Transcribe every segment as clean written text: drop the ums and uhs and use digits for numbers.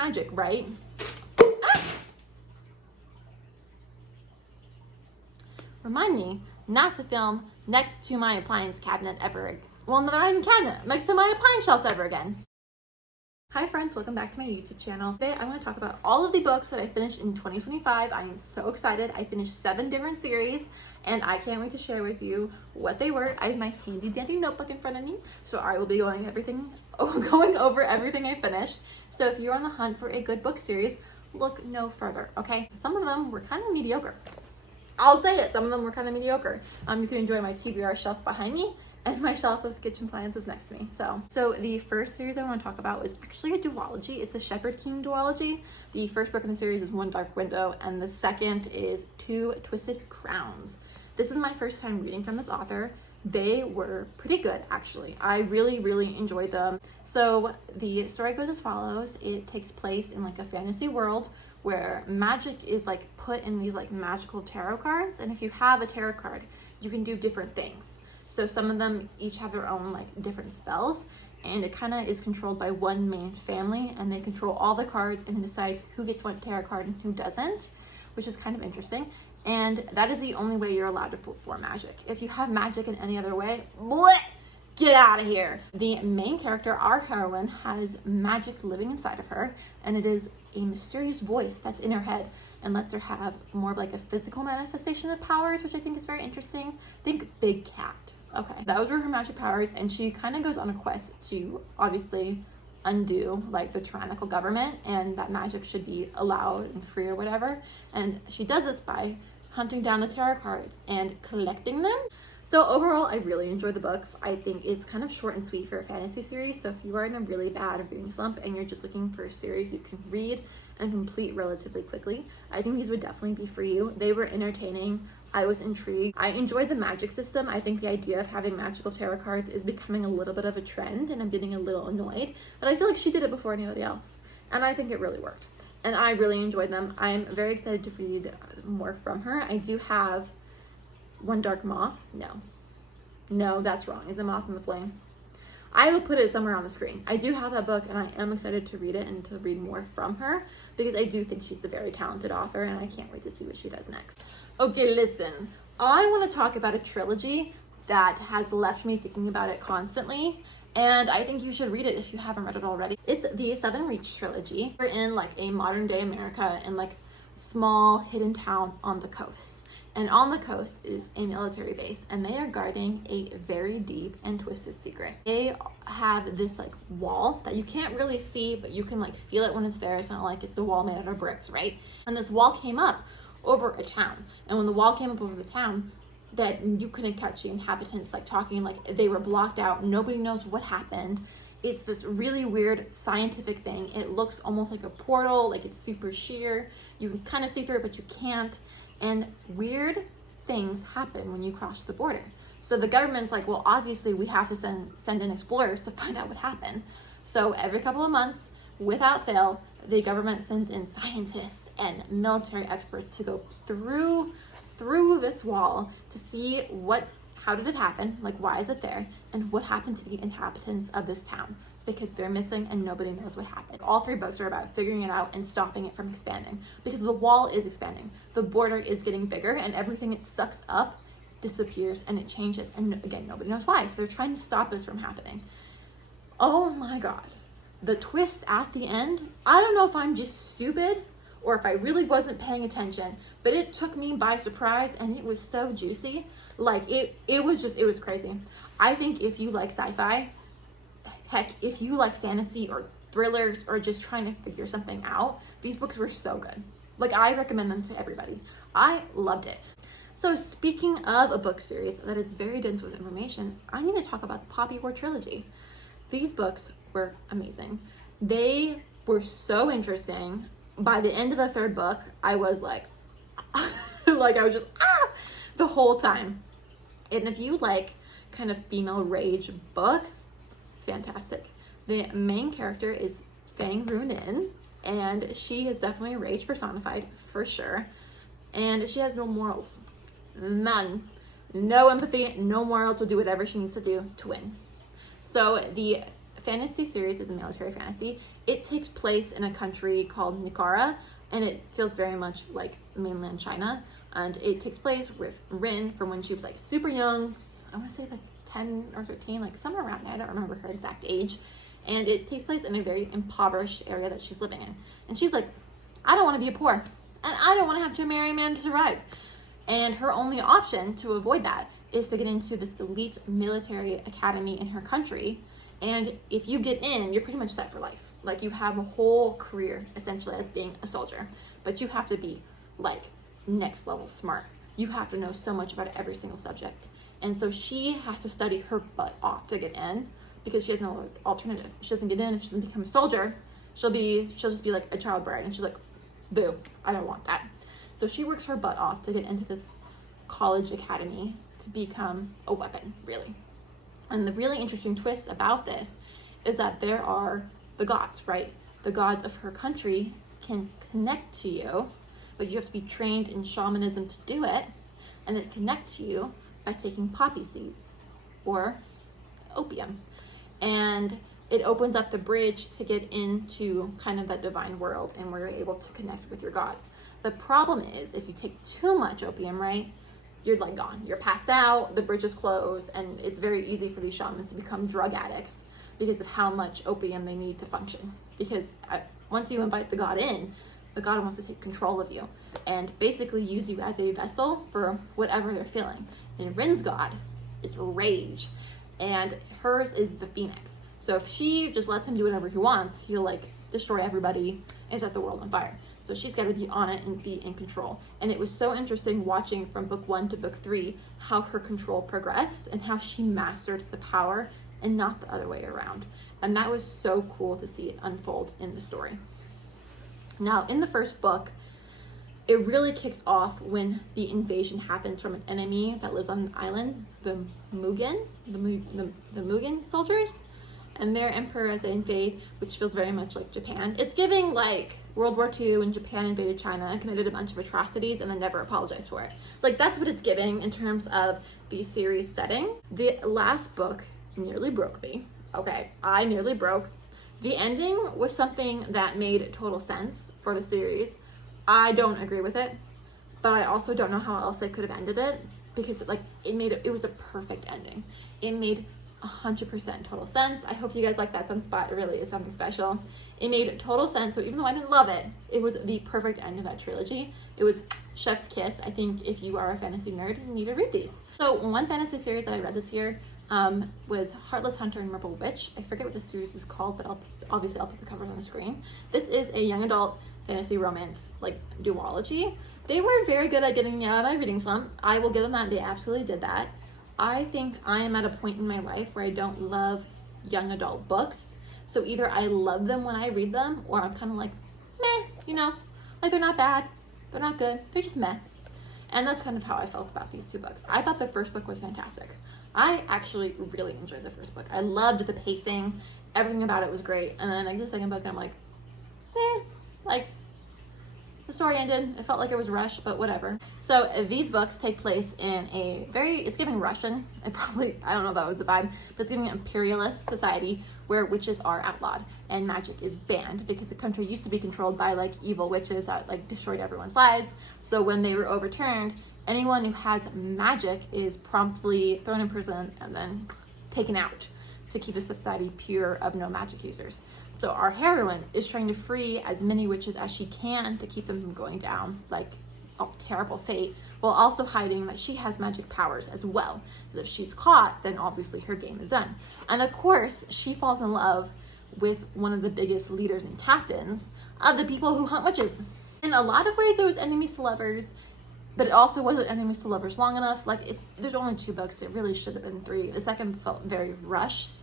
magic, right? Remind me not to film next to my appliance cabinet ever again. Well, no, not even cabinet, next to my appliance shelves ever again. Hi friends, welcome back to my YouTube channel. Today I want to talk about all of the books that I finished in 2025. I am so excited. I finished 7 different series and I can't wait to share with you what they were. I have my handy dandy notebook in front of me, so I will be going over everything I finished. So if you're on the hunt for a good book series, look no further, okay? Some of them were kind of mediocre. I'll say it, some of them were kind of mediocre. You can enjoy my TBR shelf behind me and my shelf of kitchen appliances next to me. So the first series I want to talk about is actually a duology. It's a Shepherd King duology. The first book in the series is One Dark Window, and the second is Two Twisted Crowns. This is my first time reading from this author. They were pretty good, actually. I really enjoyed them. So the story goes as follows. It takes place in like a fantasy world where magic is like put in these like magical tarot cards, and if you have a tarot card, you can do different things. So some of them each have their own like different spells, and it kind of is controlled by one main family, and they control all the cards and then decide who gets what tarot card and who doesn't, which is kind of interesting. And that is the only way you're allowed to perform magic. If you have magic in any other way, bleh, get out of here. The main character, our heroine, has magic living inside of her, and it is a mysterious voice that's in her head and lets her have more of like a physical manifestation of powers, which I think is very interesting. Think Big Cat. Okay, those were her magic powers, and she kind of goes on a quest to obviously undo like the tyrannical government, and that magic should be allowed and free or whatever. And she does this by hunting down the tarot cards and collecting them. So overall, I really enjoyed the books. I think it's kind of short and sweet for a fantasy series. So if you are in a really bad reading slump and you're just looking for a series you can read and complete relatively quickly, I think these would definitely be for you. They were entertaining. I was intrigued. I enjoyed the magic system. I think the idea of having magical tarot cards is becoming a little bit of a trend, and I'm getting a little annoyed. But I feel like she did it before anybody else, and I think it really worked. And I really enjoyed them. I'm very excited to read more from her. I do have One Dark Moth. No, that's wrong. Is the Moth in the Flame? I will put it somewhere on the screen. I do have that book, and I am excited to read it and to read more from her, because I do think she's a very talented author, and I can't wait to see what she does next. Okay, listen. I want to talk about a trilogy that has left me thinking about it constantly, and I think you should read it if you haven't read it already. It's the Seven Reach trilogy. We're in like a modern day America in like small hidden town on the coast. And on the coast is a military base, and they are guarding a very deep and twisted secret. They have this like wall that you can't really see, but you can like feel it when it's there. It's not like it's a wall made out of bricks, right? And this wall came up over a town. And when the wall came up over the town, that you couldn't catch the inhabitants like talking, like they were blocked out. Nobody knows what happened. It's this really weird scientific thing. It looks almost like a portal, like it's super sheer. You can kind of see through it, but you can't. And weird things happen when you cross the border. So the government's like, well, obviously we have to send in explorers to find out what happened. So every couple of months, without fail, the government sends in scientists and military experts to go through this wall to see how did it happen, like why is it there, and what happened to the inhabitants of this town, because they're missing and nobody knows what happened. All 3 books are about figuring it out and stopping it from expanding, because the wall is expanding, the border is getting bigger, and everything it sucks up disappears and it changes, and again, nobody knows why. So they're trying to stop this from happening. Oh my god. The twist at the end, I don't know if I'm just stupid or if I really wasn't paying attention, but it took me by surprise, and it was so juicy. Like it was crazy. I think if you like sci-fi, heck, if you like fantasy or thrillers or just trying to figure something out, these books were so good. Like, I recommend them to everybody. I loved it. So speaking of a book series that is very dense with information, I need to talk about the Poppy War trilogy. These books were amazing. They were so interesting. By the end of the 3rd book, I was like, like I was just, the whole time. And if you like kind of female rage books, fantastic. The main character is Fang Runin, and she is definitely a rage personified for sure. And she has no morals. None. No empathy, no morals, will do whatever she needs to do to win. So the fantasy series is a military fantasy. It takes place in a country called Nicara, and it feels very much like mainland China. And it takes place with Rin from when she was like super young. I want to say like 10 or 13, like somewhere around there. I don't remember her exact age. And it takes place in a very impoverished area that she's living in. And she's like, I don't want to be poor. And I don't want to have to marry a man to survive. And her only option to avoid that is to get into this elite military academy in her country. And if you get in, you're pretty much set for life. Like, you have a whole career essentially as being a soldier. But you have to be like next level smart. You have to know so much about every single subject. And so she has to study her butt off to get in, because she has no alternative. If she doesn't get in, if she doesn't become a soldier, she'll just be like a child bride, and she's like, boo, I don't want that. So she works her butt off to get into this college academy to become a weapon, really. And the really interesting twist about this is that there are the gods, right? The gods of her country can connect to you, but you have to be trained in shamanism to do it, and they connect to you by taking poppy seeds or opium. And it opens up the bridge to get into kind of that divine world, and where you're able to connect with your gods. The problem is, if you take too much opium, right, you're like gone. You're passed out, the bridge is closed, and it's very easy for these shamans to become drug addicts because of how much opium they need to function. Because once you invite the god in, the god wants to take control of you and basically use you as a vessel for whatever they're feeling. And Rin's god is rage, and hers is the phoenix. So if she just lets him do whatever he wants, he'll like destroy everybody and set the world on fire. So she's got to be on it and be in control. And it was so interesting watching from book 1 to book 3 how her control progressed and how she mastered the power and not the other way around. And that was so cool to see it unfold in the story. Now, in the first book, it really kicks off when the invasion happens from an enemy that lives on an island, the Mugen, the Mugen soldiers, and their emperor as they invade, which feels very much like Japan. It's giving like World War II when Japan invaded China and committed a bunch of atrocities and then never apologized for it. Like, that's what it's giving in terms of the series setting. The last book nearly broke me. Okay, I nearly broke. The ending was something that made total sense for the series. I don't agree with it, but I also don't know how else they could have ended it, because it was a perfect ending. It made 100% total sense. I hope you guys like that sunspot. It really is something special. It made total sense. So even though I didn't love it, it was the perfect end of that trilogy. It was chef's kiss. I think if you are a fantasy nerd, you need to read these. So one fantasy series that I read this year was Heartless Hunter and Merple Witch. I forget what the series is called, but I'll put the covers on the screen. This is a young adult fantasy romance, like duology. They were very good at getting me out of my reading slump. I will give them that. They absolutely did that. I think I am at a point in my life where I don't love young adult books. So either I love them when I read them, or I'm kind of like, meh, you know, like they're not bad, they're not good, they're just meh. And that's kind of how I felt about these two books. I thought the first book was fantastic. I actually really enjoyed the first book. I loved the pacing, everything about it was great. And then I get the second book and I'm like, like, the story ended. It felt like it was rushed, but whatever. So these books take place in it's giving Russian. I don't know if that was the vibe, but it's giving an imperialist society where witches are outlawed and magic is banned, because the country used to be controlled by like evil witches that like destroyed everyone's lives. So when they were overturned, anyone who has magic is promptly thrown in prison and then taken out to keep a society pure of no magic users. So our heroine is trying to free as many witches as she can to keep them from going down like a terrible fate, while also hiding that she has magic powers as well. Because if she's caught, then obviously her game is done. And of course, she falls in love with one of the biggest leaders and captains of the people who hunt witches. In a lot of ways, it was enemies to lovers, but it also wasn't enemies to lovers long enough. Like, there's only 2 books. It really should have been 3. The second felt very rushed.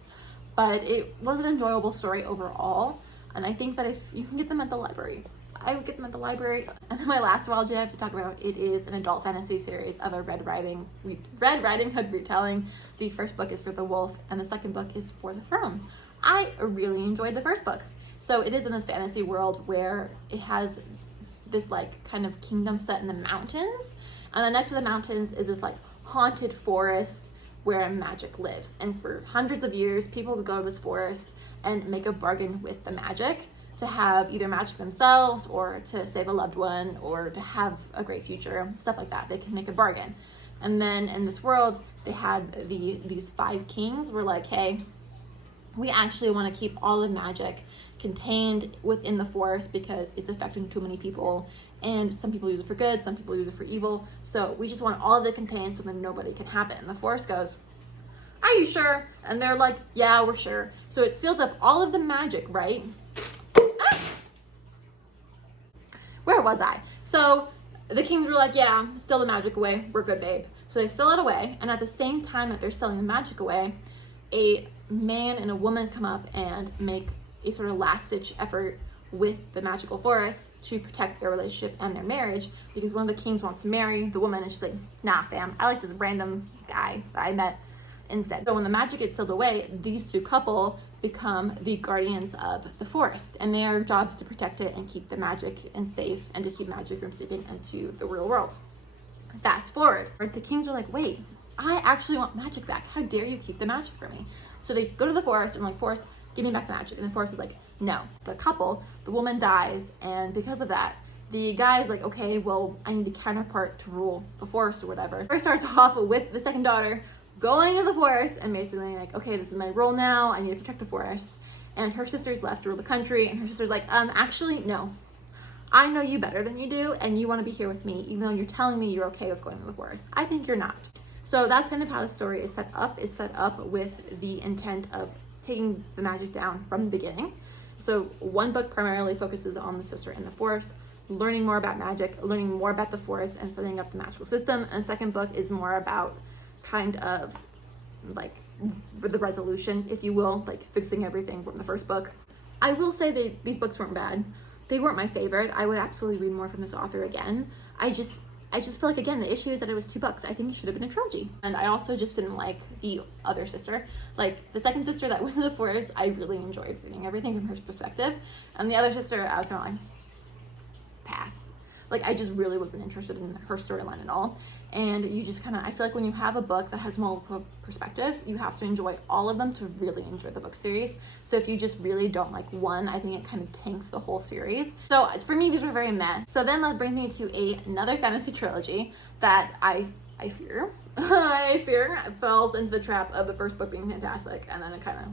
But it was an enjoyable story overall, and I think that if you can get them at the library, I would get them at the library. And then my last trilogy I have to talk about, it is an adult fantasy series of a Red Riding Hood retelling. The first book is for the wolf, and the second book is for the throne. I really enjoyed the first book. So it is in this fantasy world where it has this like kind of kingdom set in the mountains, and then next to the mountains is this like haunted forest where magic lives. And for hundreds of years, people would go to this forest and make a bargain with the magic to have either magic themselves or to save a loved one or to have a great future, stuff like that. They can make a bargain. And then in this world, they had these 5 kings were like, hey, we actually want to keep all the magic contained within the forest because it's affecting too many people, and some people use it for good, some people use it for evil, so we just want all of it contained so that nobody can have it. And the forest goes, are you sure? And they're like, yeah, we're sure. So it seals up all of the magic, right? Where was I? So the kings were like, yeah, seal the magic away, we're good, babe. So they seal it away, and at the same time that they're sealing the magic away, a man and a woman come up and make a sort of last-ditch effort with the magical forest to protect their relationship and their marriage, because one of the kings wants to marry the woman, and she's like, nah, fam, I like this random guy that I met instead. So when the magic gets sealed away, these 2 couple become the guardians of the forest, and their job is to protect it and keep the magic and safe and to keep magic from seeping into the real world. Fast forward, the kings are like, wait, I actually want magic back. How dare you keep the magic for me? So they go to the forest and like, forest, give me back the magic. And the forest is like, no. The couple, the woman dies, and because of that, the guy is like, okay, well, I need a counterpart to rule the forest or whatever. It starts off with the second daughter going to the forest and basically like, okay, this is my role now. I need to protect the forest. And her sister's left to rule the country, and her sister's like, actually, no. I know you better than you do, and you want to be here with me, even though you're telling me you're okay with going to the forest. I think you're not. So that's kind of how the story is set up. It's set up with the intent of taking the magic down from the beginning. So one book primarily focuses on the sister in the forest, learning more about magic, learning more about the forest, and setting up the magical system. And the second book is more about kind of like the resolution, if you will, like fixing everything from the first book. I will say these books weren't bad. They weren't my favorite. I would absolutely read more from this author again. I just feel like, again, the issue is that it was 2 books. I think it should have been a trilogy. And I also just didn't like the other sister. Like, the second sister that went to the forest, I really enjoyed reading everything from her perspective. And the other sister, I was kind of like, pass. Like, I just really wasn't interested in her storyline at all. And you just kind of, I feel like when you have a book that has multiple perspectives, you have to enjoy all of them to really enjoy the book series. So if you just really don't like one, I think it kind of tanks the whole series. So for me, these were very meh. So then that brings me to another fantasy trilogy that I fear falls into the trap of the first book being fantastic, and then it kind of...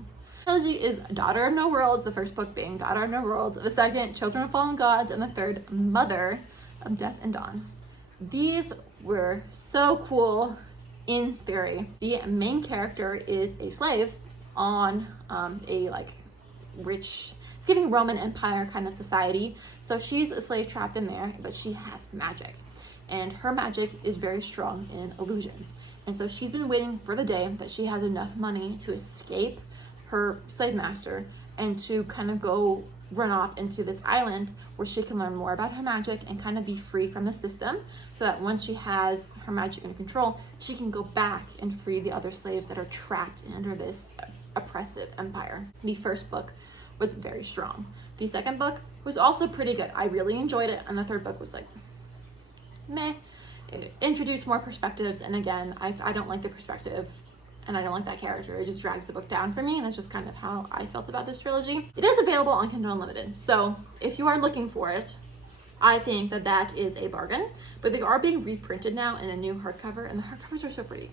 Trilogy is Daughter of No Worlds, the first book being Daughter of No Worlds, the second Children of Fallen Gods, and the third Mother of Death and Dawn. These were so cool in theory. The main character is a slave on a like rich, it's giving Roman Empire kind of society. So she's a slave trapped in there, but she has magic. And her magic is very strong in illusions. And so she's been waiting for the day that she has enough money to escape her slave master and to kind of go run off into this island where she can learn more about her magic and kind of be free from the system, so that once she has her magic under control, she can go back and free the other slaves that are trapped under this oppressive empire. The first book was very strong. The second book was also pretty good. I really enjoyed it, and the third book was like, meh. It introduced more perspectives, and again, I don't like the perspective, and I don't like that character. It just drags the book down for me, and that's just kind of how I felt about this trilogy. It is available on Kindle Unlimited, so if you are looking for it, I think that is a bargain. But they are being reprinted now in a new hardcover, and the hardcovers are so pretty.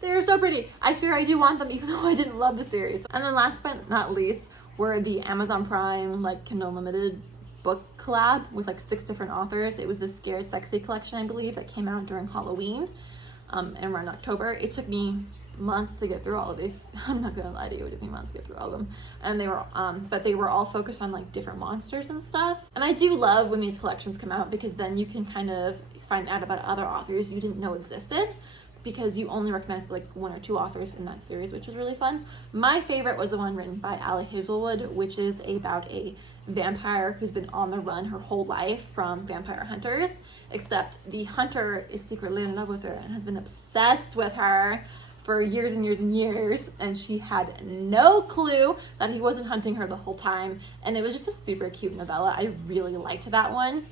They are so pretty. I fear I do want them, even though I didn't love the series. And then last but not least were the Amazon Prime like Kindle Unlimited book collab with like 6 different authors. It was the Scared Sexy collection, I believe, that came out during Halloween. And around October. It took me months to get through all of these. I'm not gonna lie to you, it took me months to get through all of them. And they were but they were all focused on like different monsters and stuff. And I do love when these collections come out, because then you can kind of find out about other authors you didn't know existed, because you only recognize like 1 or 2 authors in that series, which was really fun. My favorite was the one written by Ali Hazelwood, which is about a vampire who's been on the run her whole life from vampire hunters, except the hunter is secretly in love with her and has been obsessed with her for years and years and years, and she had no clue that he wasn't hunting her the whole time. And it was just a super cute novella. I really liked that one.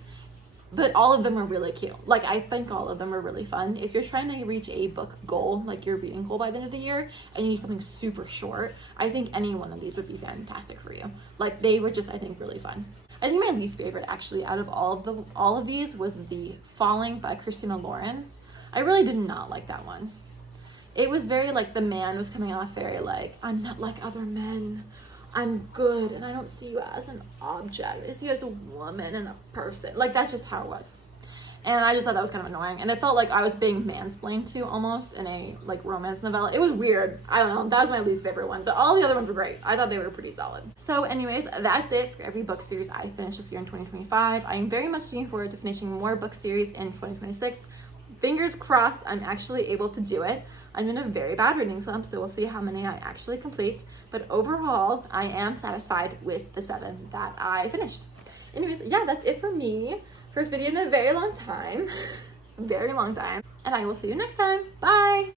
but all of them are really cute. Like, I think all of them are really fun. If you're trying to reach a book goal, like your reading goal by the end of the year, and you need something super short, I think any one of these would be fantastic for you. Like, they were just, I think, really fun. I think my least favorite, actually, out of all of these was The Falling by Christina Lauren. I really did not like that one. It was very, like, the man was coming off very, like, I'm not like other men. I'm good, and I don't see you as an object. I see you as a woman and a person. Like, that's just how it was. And I just thought that was kind of annoying. And it felt like I was being mansplained to almost in a, like, romance novella. It was weird. I don't know. That was my least favorite one. But all the other ones were great. I thought they were pretty solid. So anyways, that's it for every book series I finished this year in 2025. I am very much looking forward to finishing more book series in 2026. Fingers crossed I'm actually able to do it. I'm in a very bad reading slump, so we'll see how many I actually complete. But overall, I am satisfied with the 7 that I finished. Anyways, yeah, that's it for me. First video in a very long time. Very long time. And I will see you next time. Bye!